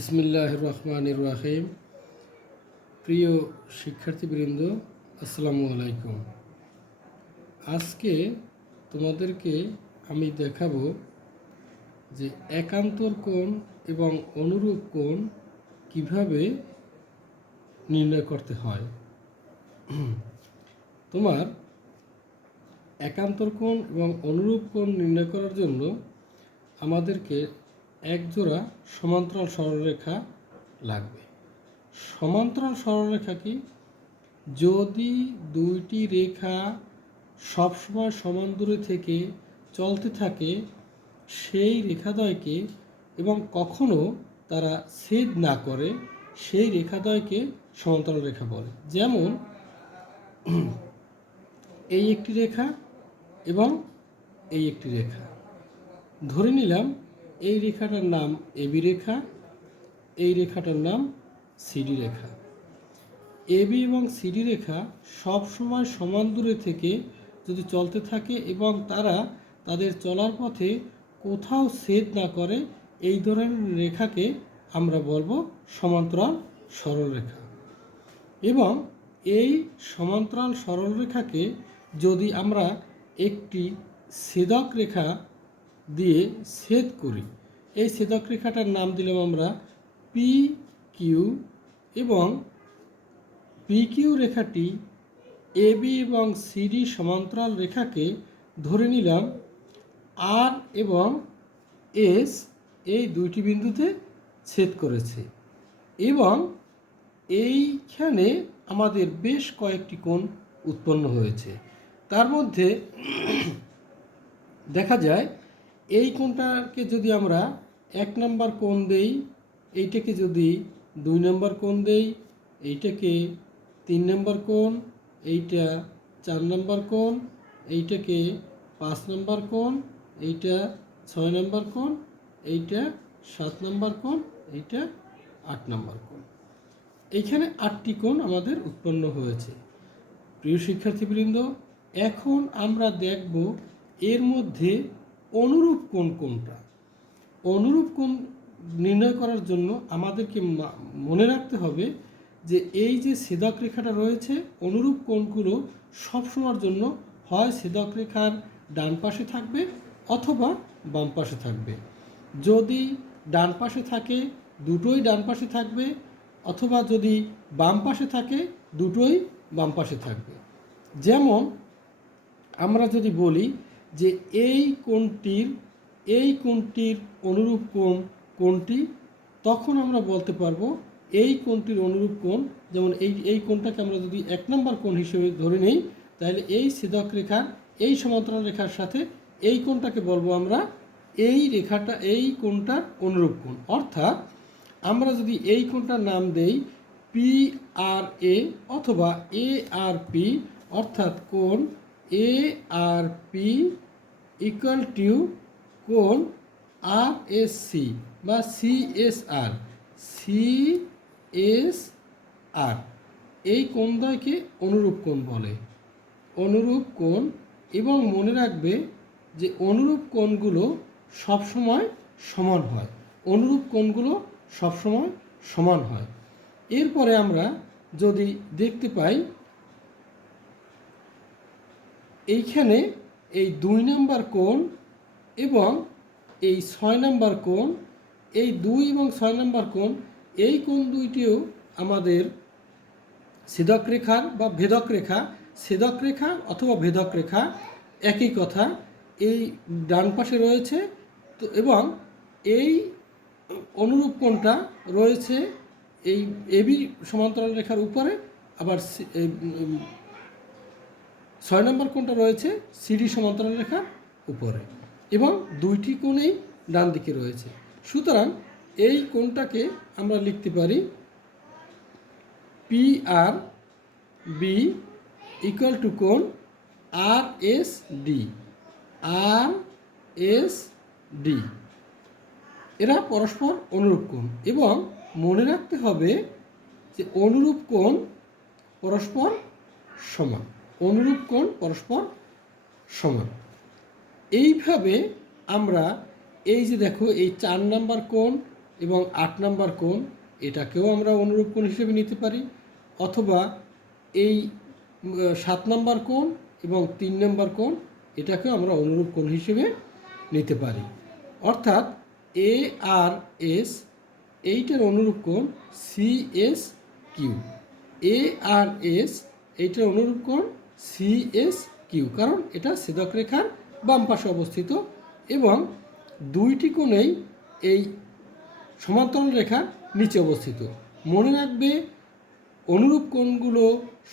ইসমিল্লাহ রহমান রাহিম প্রিয় শিক্ষার্থীবৃন্দ, আসসালামু আলাইকুম। আজকে তোমাদেরকে আমি দেখাবো যে একান্তর কোণ এবং অনুরূপ কোণ কীভাবে নির্ণয় করতে হয়। তোমার একান্তর কোণ এবং অনুরূপ কোণ নির্ণয় করার জন্য আমাদেরকে এক জোড়া সমান্তরাল সরলরেখা লাগবে। সমান্তরাল সরলরেখা কি? যদি দুইটি রেখা সবসময় সমান দূরে থেকে চলতে থাকে, সেই রেখাদ্বয়কে এবং কখনো তারা ছেদ না করে, সেই রেখাদ্বয়কে সমান্তরাল রেখা বলে। যেমন এই একটি রেখা এবং এই একটি রেখা। ধরে নিলাম এই রেখাটার নাম এবি রেখা, এই রেখাটার নাম সিডি রেখা। এবি এবং সিডি রেখা সব সময় সমান দূরে থেকে যদি চলতে থাকে এবং তারা তাদের চলার পথে কোথাও ছেদ না করে, এই ধরনের রেখাকে আমরা বলব সমান্তরাল সরলরেখা এবং এই সমান্তরাল সরলরেখাকে যদি আমরা একটি ছেদক রেখা দিয়ে ছেদ করি। এই ছেদক রেখাটার নাম দিলাম আমরা পি কিউ এবং পি কিউ রেখাটি এবি এবং সিডি সমান্তরাল রেখাকে ধরে নিলাম আর এবং এস এই দুইটি বিন্দুতে ছেদ করেছে এবং এইখানে আমাদের বেশ কয়েকটি কোণ উৎপন্ন হয়েছে। তার মধ্যে দেখা যায় এই কোণটাকে যদি আমরা এক নম্বর কোণ দেই, এইটাকে যদি দুই নম্বর কোণ দেই, এইটাকে তিন নম্বর কোণ, এইটা চার নম্বর কোণ, এইটাকে পাঁচ নম্বর কোণ, এইটা ছয় নম্বর কোণ, এইটা সাত নম্বর কোণ, এইটা আট নম্বর কোণ। এইখানে আটটি কোণ আমাদের উৎপন্ন হয়েছে। প্রিয় শিক্ষার্থীবৃন্দ, এখন আমরা দেখব এর মধ্যে অনুরূপ কোণ কোনটা? অনুরূপ কোণ নির্ণয় করার জন্য আমাদেরকে মনে রাখতে হবে যে এই যে ছেদক রেখাটা রয়েছে, অনুরূপ কোণগুলো সবসময়ের জন্য হয় ছেদক রেখার ডান পাশে থাকবে অথবা বাম পাশে থাকবে। যদি ডান পাশে থাকে, দুটোই ডান পাশে থাকবে, অথবা যদি বাম পাশে থাকে, দুটোই বাম পাশে থাকবে। যেমন আমরা যদি বলি যে এই কোণটির এই কোণটির অনুরূপ কোণ কোনটি তখন আমরা বলতে পারব এই কোণটির অনুরূপ কোণ। যেমন এই এই কোণটাকে আমরা যদি এক নম্বর কোণ হিসেবে ধরে নেই, তাহলে এই ছেদক রেখার, এই সমান্তরাল রেখার সাথে এই কোণটাকে বলব আমরা এই রেখাটা, এই কোণটার অনুরূপ কোণ। অর্থাৎ আমরা যদি এই কোণটার নাম দেই পি আর এ অথবা এ আর পি, অর্থাৎ কোণ A R P equal to কোণ আর এস সি বা C S R C S R এই কোণদ্বয়কে অনুরূপ কোণ বলে। অনুরূপ কোণ এবং মনে রাখবে যে অনুরূপ কোণগুলো সবসময় সমান হয়। অনুরূপ কোণগুলো সবসময় সমান হয়। এরপরে আমরা যদি দেখতে পাই এইখানে এই দুই নাম্বার কোণ এবং এই ছয় নাম্বার কোণ, এই দুই এবং ছয় নম্বর কোণ, এই কোণ দুইটিও আমাদের ছেদক রেখার বা ভেদক রেখা, ছেদক রেখা অথবা ভেদক রেখা, একই কথা। এই ডান পাশে রয়েছে তো এবং এই অনুরূপ কোণটা রয়েছে এই এবি সমান্তরাল রেখার উপরে, আবার ছয় নম্বর কোণটা রয়েছে সিডি সমান্তরাল রেখার উপরে এবং দুইটি কোণেই ডান দিকে রয়েছে। সুতরাং এই কোণটাকে আমরা লিখতে পারি P R B equal to কোণ R S D R S D এরা পরস্পর অনুরূপ কোণ এবং মনে রাখতে হবে যে অনুরূপ কোণ পরস্পর সমান। অনুরূপ কোণ পরস্পর সমান। এইভাবে আমরা এই যে দেখো, এই চার নাম্বার কোণ এবং আট নাম্বার কোণ, এটাকেও আমরা অনুরূপ কোণ হিসেবে নিতে পারি। অথবা এই সাত নাম্বার কোণ এবং তিন নাম্বার কোণ, এটাকেও আমরা অনুরূপ কোণ হিসেবে নিতে পারি। অর্থাৎ এ আর এস, এইটার অনুরূপ কোণ C S Q. A R S, এইটার অনুরূপ কোণ সি এস কিউ কারণ এটা ছেদক রেখার বাম পাশে অবস্থিত, এবং দুইটি কোণেই এই সমান্তরাল রেখার নিচে অবস্থিত। মনে রাখবে, অনুরূপ কোণগুলো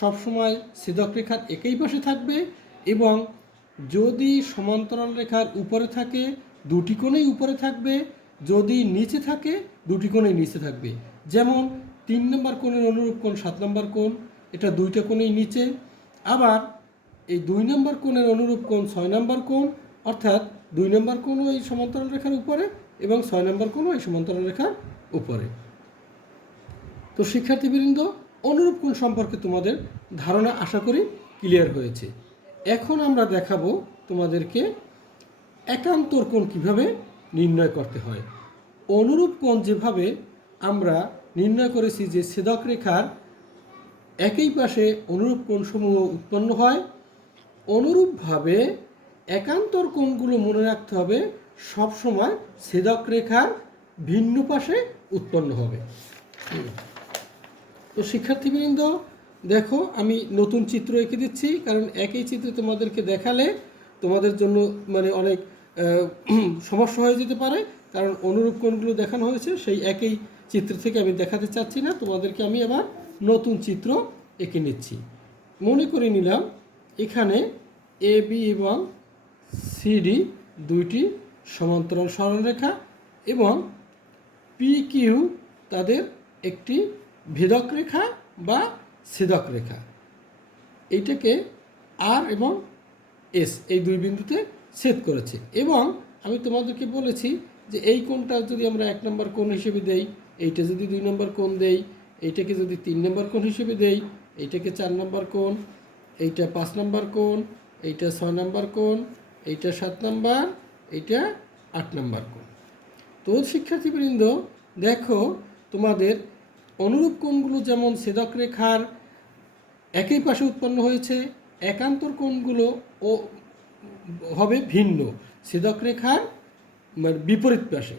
সবসময় ছেদক রেখার একই পাশে থাকবে, এবং যদি সমান্তরাল রেখার উপরে থাকে, দুটি কোণেই উপরে থাকবে, যদি নিচে থাকে, দুটি কোণেই নিচে থাকবে। যেমন, তিন নম্বর কোণের অনুরূপ কোণ, সাত নম্বর কোণ, এটা দুইটা কোণেই নিচে আবার এই দুই নম্বর কোণের অনুরূপ কোণ ছয় নম্বর কোণ, অর্থাৎ দুই নম্বর কোণও এই সমান্তরাল রেখার উপরে এবং ছয় নম্বর কোণও এই সমান্তরাল রেখার উপরে। তো শিক্ষার্থীবৃন্দ, অনুরূপ কোণ সম্পর্কে তোমাদের ধারণা আশা করি ক্লিয়ার হয়েছে। এখন আমরা দেখাবো তোমাদেরকে একান্তর কোণ কীভাবে নির্ণয় করতে হয়। অনুরূপ কোণ যেভাবে আমরা নির্ণয় করেছি যে ছেদক রেখার একই পাশে অনুরূপ কোণসমূহ উৎপন্ন হয়। অনুরূপভাবে একান্তর কোণগুলো মনে রাখতে হবে, সবসময় ছেদক রেখার ভিন্ন পাশে উৎপন্ন হবে। তো শিক্ষার্থীবৃন্দ, দেখো আমি নতুন চিত্র এঁকে দিচ্ছি, কারণ একই চিত্র তোমাদেরকে দেখালে তোমাদের জন্য মানে অনেক সমস্যা হয়ে যেতে পারে, কারণ অনুরূপ কোণগুলো দেখানো হয়েছে, সেই একই চিত্র থেকে আমি দেখাতে চাচ্ছি না। তোমাদেরকে আমি আবার নতুন চিত্র এঁকে নিচ্ছি। মনে করে নিলাম এখানে এ, বি এবং সিডি দুইটি সমান্তরাল সরলরেখা এবং পি, কিউ তাদের একটি ভেদক রেখা বা ছেদক রেখা। এইটাকে আর এবং এস এই দুই বিন্দুতে ছেদ করেছে। এবং আমি তোমাদেরকে বলেছি যে এই কোণটা যদি আমরা এক নম্বর কোণ হিসেবে দেই, এইটা যদি দুই নম্বর কোণ দেই এইটাকে যদি তিন নম্বর কোণ হিসেবে দেই এইটাকে চার নম্বর কোণ, এইটা পাঁচ নম্বর কোণ, এইটা ছয় নম্বর কোণ, এইটা সাত নম্বর, এইটা আট নম্বর কোণ। তো শিক্ষার্থীবৃন্দ, দেখো তোমাদের অনুরূপ কোণগুলো যেমন ছেদক রেখার একই পাশে উৎপন্ন হয়েছে, একান্তর কোণগুলো ও হবে ভিন্ন, ছেদক রেখার মানে বিপরীত পাশে।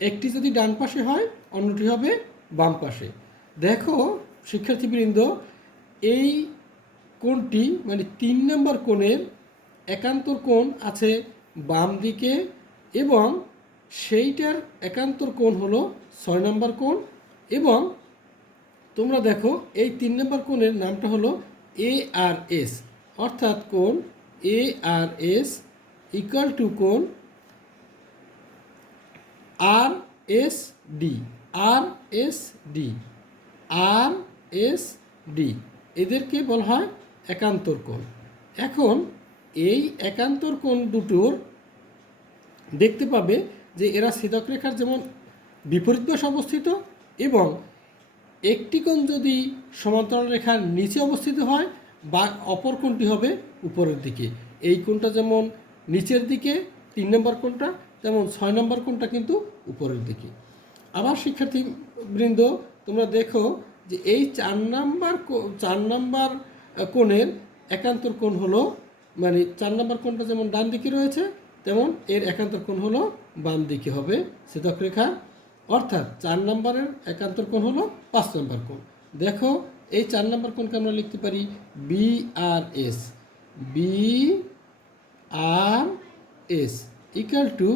একটি যদি ডান পাশে হয়, অন্যটি হবে বাম পাশে। দেখো, শিক্ষার্থীবৃন্দ, এই কোণটি মানে তিন নম্বর কোণের একান্তর কোণ আছে বাম দিকে এবং সেইটার একান্তর কোণ হলো ছয় নম্বর কোণ এবং তোমরা দেখো, এই তিন নম্বর কোণের নামটা হলো এ আর এস। অর্থাৎ কোণ A R S equal to কোণ R S D, R S D. R S, D. এদেরকে বলা হয় একান্তর কোণ। এখন এই একান্তর কোণ দুটোর দেখতে পাবে যে এরা ছেদক রেখার যেমন বিপরীত পাশে অবস্থিত এবং একটি কোণ যদি সমান্তরাল রেখার নিচে অবস্থিত হয় বা অপর কোণটি হবে উপরের দিকে। এই কোণটা যেমন নিচের দিকে, তিন নম্বর কোণটা, তেমন ছয় নম্বর কোণটা কিন্তু উপরের দিকে। আবার শিক্ষার্থী বৃন্দ তোমরা দেখো যে এই চার নাম্বার চার নাম্বার কোণের একান্তর কোণ হলো মানে চার নাম্বার কোণটা যেমন ডান দিকে রয়েছে, তেমন এর একান্তর কোণ হলো বাম দিকে হবে রেখা। অর্থাৎ চার নম্বরের একান্তর কোণ হলো পাঁচ নম্বর কোণ। দেখো, এই চার নম্বর কোণকে আমরা লিখতে পারি B R S B R S equal to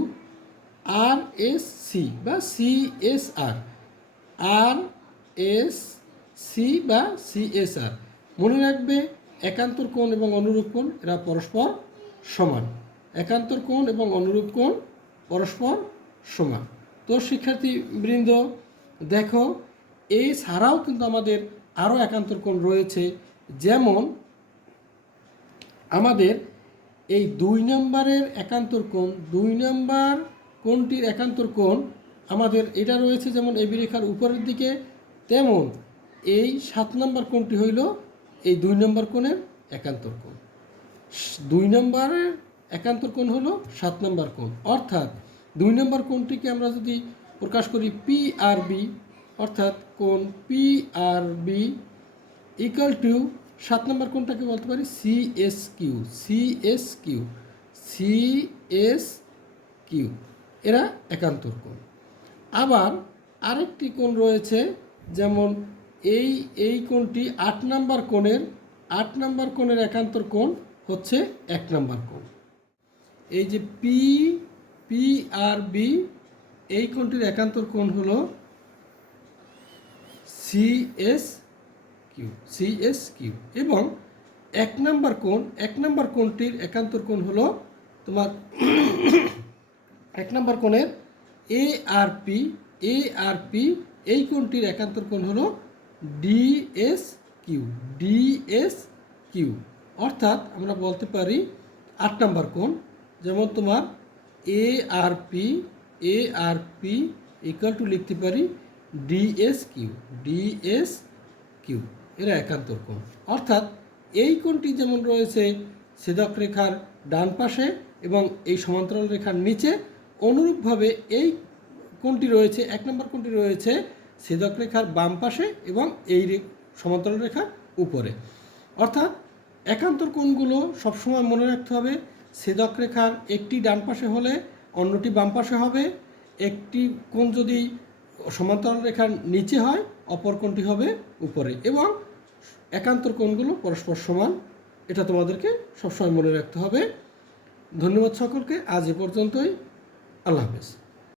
R S C বা C S R R S, C বা সি এস আর। মনে রাখবে, একান্তর কোণ এবং অনুরূপ কোণ, এরা পরস্পর সমান। একান্তর কোণ এবং অনুরূপ কোণ, পরস্পর সমান। তো শিক্ষার্থীবৃন্দ, দেখো এছাড়াও কিন্তু আমাদের আরও একান্তর কোণ রয়েছে। যেমন, আমাদের এই দুই নম্বরের একান্তর কোণ, দুই নম্বর কোণটির একান্তর কোণ, আমাদের এটা রয়েছে যেমন এবি রেখার উপরের দিকে তেমন এই সাত নম্বর কোণটি হইল এই দুই নম্বর কোণের একান্তর কোণ। দুই নম্বরের একান্তর কোণ হলো সাত নম্বর কোণ। অর্থাৎ দুই নম্বর কোণটিকে আমরা যদি প্রকাশ করি পি আর বি, অর্থাৎ কোণ P R B equal to সাত নম্বর কোণটাকে বলতে পারি C S Q, C S Q, C S Q. এরা একান্তর কোণ। আবার আরেকটি কোণ রয়েছে যেমন এই এই কোণটি আট নাম্বার কোণের, আট নাম্বার কোণের একান্তর কোণ হচ্ছে এক নাম্বার কোণ। এই যে পি পি আর বি এই কোণটির একান্তর কোণ হল C S Q C S Q এবং এক নাম্বার কোণ, এক নাম্বার কোণটির একান্তর কোণ হল তোমার এক নম্বর কোণের এ R P A R P এই কোণটির একান্তর কোণ হলো ডিএস কিউ ডিএস কিউ অর্থাৎ আমরা বলতে পারি আট নম্বর কোণ, যেমন তোমার A R P, A R P equal to লিখতে পারি ডিএস কিউ ডিএস কিউ এরা একান্তর কোণ। অর্থাৎ এই কোণটি যেমন রয়েছে ছেদক রেখার ডান পাশে এবং এই সমান্তরাল রেখার নিচে, অনুরূপভাবে এই কোণটি রয়েছে, এক নম্বর কোণটি রয়েছে ছেদক রেখার বাম পাশে এবং এই সমান্তরাল রেখার উপরে। অর্থাৎ একান্তর কোণগুলো সবসময় মনে রাখতে হবে, ছেদক রেখার একটি ডান পাশে হলে অন্যটি বাম পাশে হবে। একটি কোণ যদি সমান্তরাল রেখার নিচে হয়, অপর কোণটি হবে উপরে এবং একান্তর কোণগুলো পরস্পর সমান। এটা তোমাদেরকে সবসময় মনে রাখতে হবে। ধন্যবাদ সকলকে। আজ এ পর্যন্তই। আল্লাহ হাফেজ।